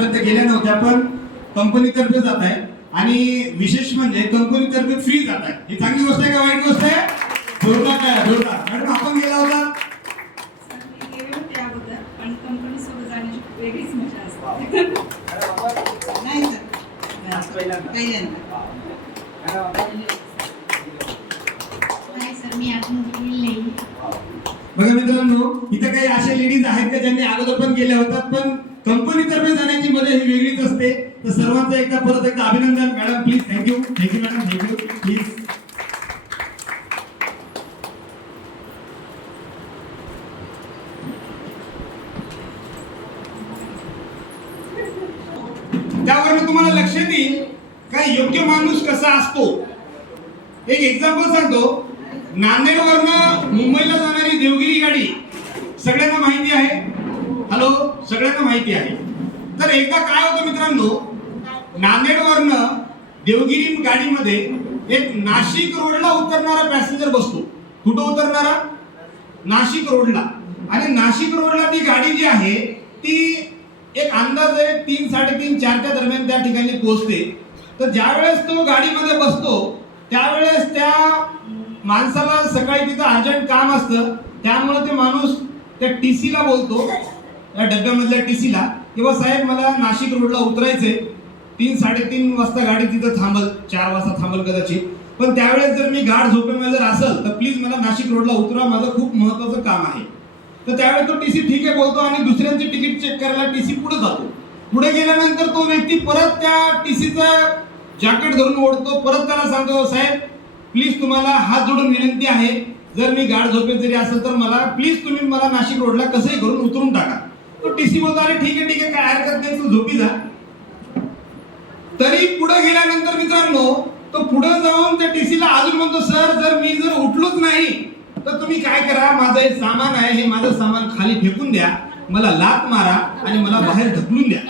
आतापर्यंत गेल्या नव्हत्या, पण कंपनीतर्फे जात आहे आणि विशेष म्हणजे कंपनीतर्फे फ्री जात आहे. ही चांगली गोष्ट आहे का वाईट गोष्ट आहे? जोरदार काय जोरदार. मॅडम आपण गेला होता? पण कंपनी सोबत जाण्याची वेगळीच मजा असते. नाही सर मी अजून गेलेली नाही. बघा मित्रांनो, इथे काही अशा लेडीज आहेत का ज्यांनी अगोदर पण गेल्या होतात, पण कंपनीतर्फे जाण्याची मजा ही वेगळीच असते. तर सर्वांचं एकदा परत एकदा अभिनंदन. Madam please. Thank you madam, thank you please. त्यावरून तुम्हाला लक्षात येईल का योग्य माणूस कसा असतो. एक एक्झाम्पल सांगतो. नांदेडवरनं मुंबईला जाणारी देवगिरी गाडी सगळ्यांना माहिती आहे. हॅलो, सगळ्यांना माहिती आहे. तर एकदा काय होतं मित्रांनो, नांदेडवरनं देवगिरी गाडीमध्ये एक नाशिक रोडला उतरणारा पॅसेंजर बसतो. कुठं उतरणारा? नाशिक रोडला. आणि नाशिक रोडला ती गाडी जी आहे ती एक अंदाजे 3, 3:30, 4च्या दरम्यान त्या ठिकाणी पोहोचते. तर ज्या वेळेस तो गाडीमध्ये बसतो त्यावेळेस त्या माणसाला सकाळी तिथं अर्जंट काम असतं. त्यामुळे ते माणूस त्या टीसीला बोलतो, त्या डब्यामधल्या टीसीला, किंवा साहेब मला नाशिक रोडला उतरायचंय, 3, 3:30 वाजता गाडी तिथं थांबल, 4 वाजता थांबल कदाचित, पण त्यावेळेस जर मी गाढ झोपेमध्ये जर असेल तर प्लीज मला नाशिक रोडला उतरा, माझं खूप महत्वाचं काम आहे. तर त्यावेळेस तो टीसी ठीक आहे बोलतो आणि दुसऱ्यांचे तिकीट चेक करायला टीसी पुढे जातो. पुढे गेल्यानंतर तो व्यक्ती परत त्या टीसीचा जॅकेट धरून ओढतो, परत त्याला सांगतो साहेब प्लीज तुम्हाला हात जोडून विनंती आहे, जर मी गाढ झोपेत जरी असेल तर मला प्लीज तुम्ही मला नाशिक रोडला कसंही करून उतरून टाका. तो टीसी बोलतो अरे ठीक आहे काय हरकत नाही, तू झोपी जा. तरी पुढे गेल्यानंतर मित्रांनो तो पुढे जाऊन त्या टीसीला अजून म्हणतो सर जर मी जर उठलोच नाही तर तुम्ही काय करा, माझं हे सामान आहे, हे माझं सामान खाली फेकून द्या, मला लात मारा आणि मला बाहेर ढकलून द्या,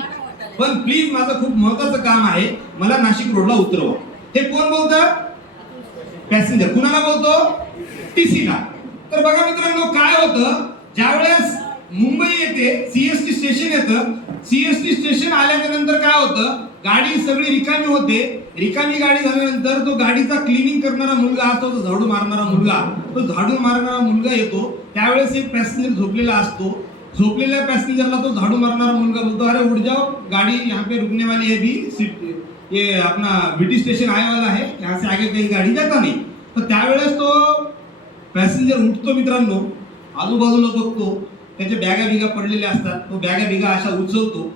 पण प्लीज माझं खूप महत्वाचं काम आहे, मला नाशिक रोडला उतरवा. हे कोण बोलतं? पॅसेंजर. कुणाला बोलतो? टीसीला. तर बघा मित्रांनो काय होतं, ज्यावेळेस मुंबई येते, सीएसटी स्टेशन येतं, सीएसटी स्टेशन आल्याच्या नंतर काय होतं, गाडी सगळी रिकामी होते. रिकामी गाडी झाल्यानंतर तो गाडीचा क्लिनिंग करणारा मुलगा असतो, तो झाडू मारणारा मुलगा, तो झाडू मारणारा मुलगा येतो. त्यावेळेस एक पॅसेंजर झोपलेला असतो. झोपलेल्या पॅसेंजरला तो झाडू मारणारा मुलगा बोलतो अरे उठ जाओ, गाड़ी यहाँ पे रुकने वाली है भी, ये अपना बीटी स्टेशन आने वाला है, यहाँ से आगे कहीं गाड़ी जाता नहीं. तर त्यावेळेस तो पॅसेंजर उठतो मित्रांनो, आजूबाजूला बघतो, त्याच्या बॅगा बिगा पडलेल्या असतात, तो बॅगा बिगा अशा उचलतो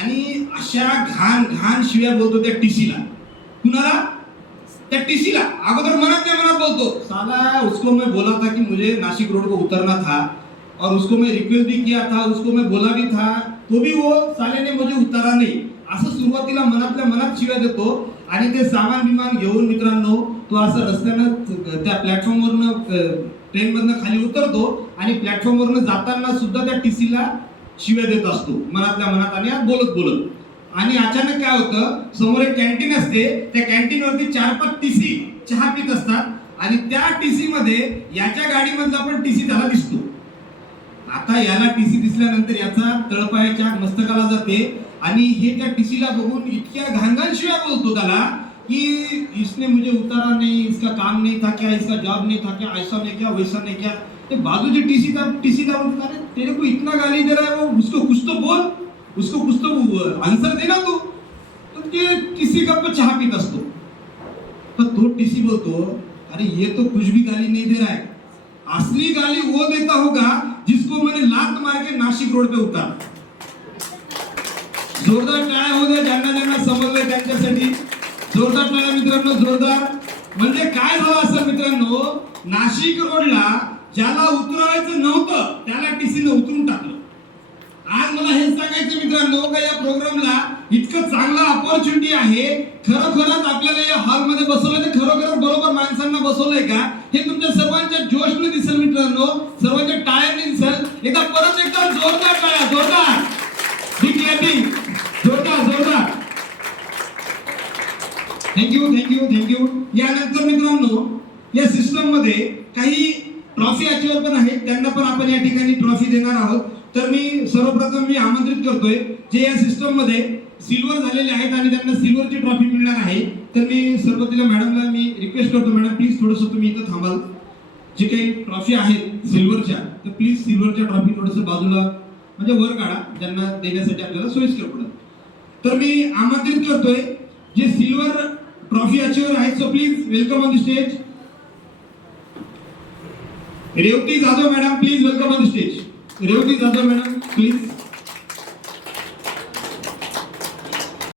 आणि अशा घाण शिव्या बोलतो त्या टीसीला. कुणाला? त्या टीसीला. अगोदर मनात बोलतो साला, उसको मैं बोला था कि मुझे नासिक रोड को उतरना था और उसको मैं रिक्वेस्ट भी किया था, उसको मैं बोला भी था, तो भी वो साले ने मुझे उतारा नहीं. असं सुरुवातीला मनातल्या मनात शिव्या देतो आणि ते सामान बिमान घेऊन मित्रांनो तो असं रस्त्यानं त्या प्लॅटफॉर्मवरनं ट्रेनमधनं खाली उतरतो आणि प्लॅटफॉर्मवरनं जाताना सुद्धा त्या टीसीला शिव्या देत असतो मनातल्या मनात आणि बोलत. आणि अचानक काय होतं, समोर एक कॅन्टीन असते, त्या कॅन्टीन वरती 4-5 टीसी चहा पित असतात आणि त्या टीसी मध्ये याच्या गाडीमधला पण टीसी त्याला दिसतो. आता याला टीसी दिसल्यानंतर याचा तळपायाच्या मस्तकाला जाते आणि हे त्या टीसीला बघून इतक्या घाणघाण शिव्या बोलतो त्याला कि इसने मुझे उतारा नहीं, इसका काम नहीं था क्या, इसका जॉब नहीं था क्या, ऐसा नहीं क्या, वैसा नहीं क्या. ते बाजूचे टीसी का बोलता अरे तेरे को इतना गाली दे रहा है वो, उसको कुछ तो बोल, उसको कुछ तो आंसर देना तू. तर ते टीसी कप चहा पीत असतो. तर तो टीसी बोलतो अरे ये तो कुछ भी गाली नहीं दे रहा है, असली गाली वो देता होगा जिसको मैंने लात मार के नासिक रोड पे उतारा. जोरदार टाळ्या हो द्या ज्यांना समजलंय त्यांच्यासाठी. जोरदार टाळ्या मित्रांनो, जोरदार. म्हणजे काय झालं असं मित्रांनो, नाशिक रोडला ज्याला उतरवायचं नव्हतं त्याला टीसीने उतरून टाकलं. आज मला हे सांगायचं मित्रांनो का या प्रोग्रामला इतकं चांगला अपॉर्च्युनिटी आहे, खरोखरच आपल्याला या हॉलमध्ये बसवलंय ते खरोखरच बरोबर माणसांना बसवलंय का हे तुमच्या सर्वांच्या जोशने दिसेल मित्रांनो, सर्वांच्या टाळ्यांनी दिसेल. एकदा परत एकदा जोरदार टाळ्या, जोरदार बिग क्लॅपिंग, जोरदार. थँक्यू. यानंतर मित्रांनो या सिस्टम मध्ये काही ट्रॉफी अचीवर पण आहेत, त्यांना पण आपण या ठिकाणी ट्रॉफी देणार आहोत. तर मी सर्वप्रथम आमंत्रित करतोय जे या सिस्टम मध्ये सिल्वर झालेले आहेत आणि त्यांना सिल्वरची ट्रॉफी मिळणार आहे. तर मी सर्वतीला मॅडमला मी रिक्वेस्ट करतो, मॅडम प्लीज थोडंसं तुम्ही इथं थांबाल. जे काही ट्रॉफी आहेत सिल्वरच्या, तर प्लीज सिल्वरच्या ट्रॉफी थोडंसं बाजूला म्हणजे वर काढा, ज्यांना देण्यासाठी आपल्याला सोयीस्कर पडेल. तर मी आमंत्रित करतोय जे सिल्वर ट्रॉफी अचीवर आहेत, so please welcome on the stage. Revati Jadhav madam, please welcome on the stage. Revati Jadhav madam please.